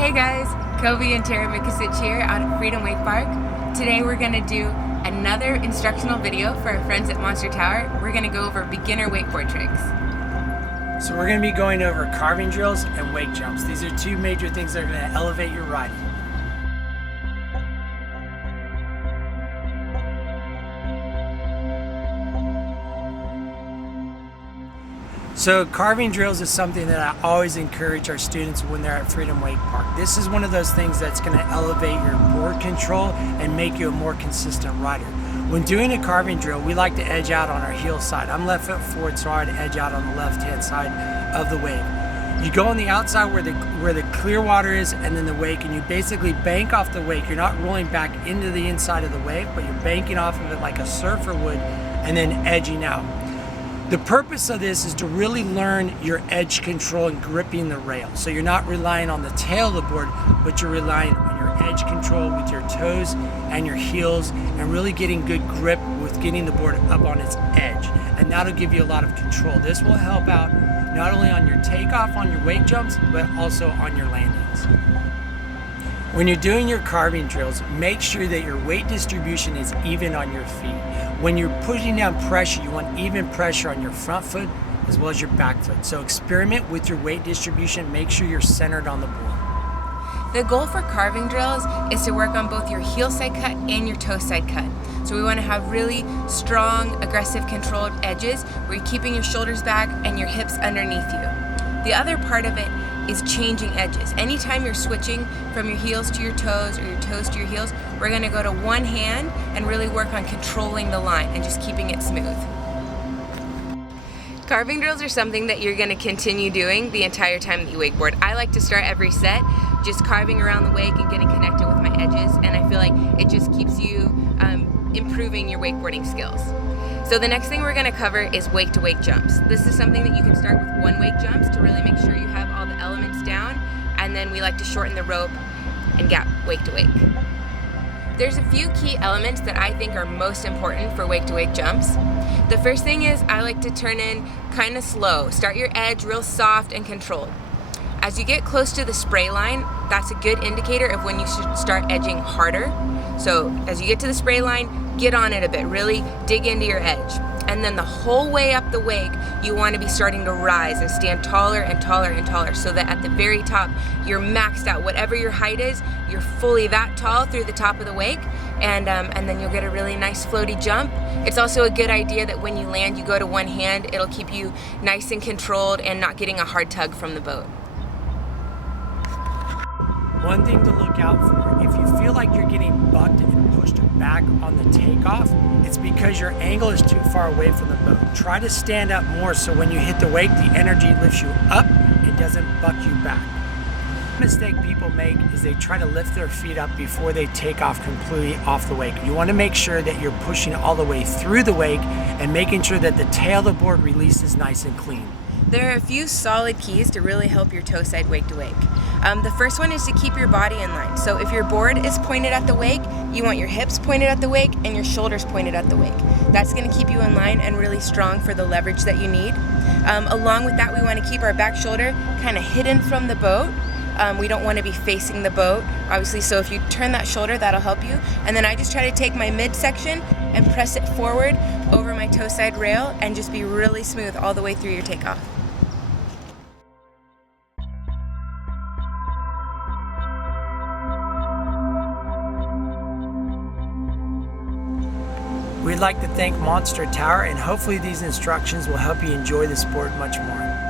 Hey guys, Kobe and Tarah Mikacich here out at Freedom Wake Park. Today we're going to do another instructional video for our friends at Monster Tower. We're going to go over beginner wakeboard tricks. So we're going to be going over carving drills and wake jumps. These are two major things that are going to elevate your riding. So carving drills is something that I always encourage our students when they're at Freedom Wake Park. This is one of those things that's going to elevate your board control and make you a more consistent rider. When doing a carving drill, we like to edge out on our heel side. I'm left foot forward, so I edge out on the left-hand side of the wave. You go on the outside where the clear water is and then the wake, and you basically bank off the wake. You're not rolling back into the inside of the wave, but you're banking off of it like a surfer would and then edging out. The purpose of this is to really learn your edge control and gripping the rail. So you're not relying on the tail of the board, but you're relying on your edge control with your toes and your heels and really getting good grip with getting the board up on its edge. And that'll give you a lot of control. This will help out not only on your takeoff on your wake jumps, but also on your landings. When you're doing your carving drills, make sure that your weight distribution is even on your feet. When you're putting down pressure, you want even pressure on your front foot as well as your back foot. So experiment with your weight distribution. Make sure you're centered on the board. The goal for carving drills is to work on both your heel side cut and your toe side cut. So we want to have really strong, aggressive, controlled edges where you're keeping your shoulders back and your hips underneath you. The other part of it is changing edges. Anytime you're switching from your heels to your toes or your toes to your heels, we're going to go to one hand and really work on controlling the line and just keeping it smooth. Carving drills are something that you're going to continue doing the entire time that you wakeboard. I like to start every set just carving around the wake and getting connected with my edges, and I feel like it just keeps you improving your wakeboarding skills. So the next thing we're going to cover is wake to wake jumps. This is something that you can start with one wake jumps to really make sure you have all the elements down, and then we like to shorten the rope and gap wake to wake. There's a few key elements that I think are most important for wake to wake jumps. The first thing is I like to turn in kind of slow. Start your edge real soft and controlled. As you get close to the spray line, that's a good indicator of when you should start edging harder. So as you get to the spray line, get on it a bit, really dig into your edge. And then the whole way up the wake, you want to be starting to rise and stand taller and taller and taller so that at the very top, you're maxed out. Whatever your height is, you're fully that tall through the top of the wake, and then you'll get a really nice floaty jump. It's also a good idea that when you land, you go to one hand. It'll keep you nice and controlled and not getting a hard tug from the boat. One thing to look out for, if you feel like you're getting bucked and pushed back on the takeoff, it's because your angle is too far away from the boat. Try to stand up more so when you hit the wake, the energy lifts you up and doesn't buck you back. The mistake people make is they try to lift their feet up before they take off completely off the wake. You want to make sure that you're pushing all the way through the wake and making sure that the tail of the board releases nice and clean. There are a few solid keys to really help your toe side wake to wake. The first one is to keep your body in line. So if your board is pointed at the wake, you want your hips pointed at the wake and your shoulders pointed at the wake. That's going to keep you in line and really strong for the leverage that you need. Along with that, we want to keep our back shoulder kind of hidden from the boat. We don't want to be facing the boat, obviously, so if you turn that shoulder, that'll help you. And then I just try to take my midsection and press it forward over my toe side rail and just be really smooth all the way through your takeoff. We'd like to thank Monster Tower, and hopefully these instructions will help you enjoy the sport much more.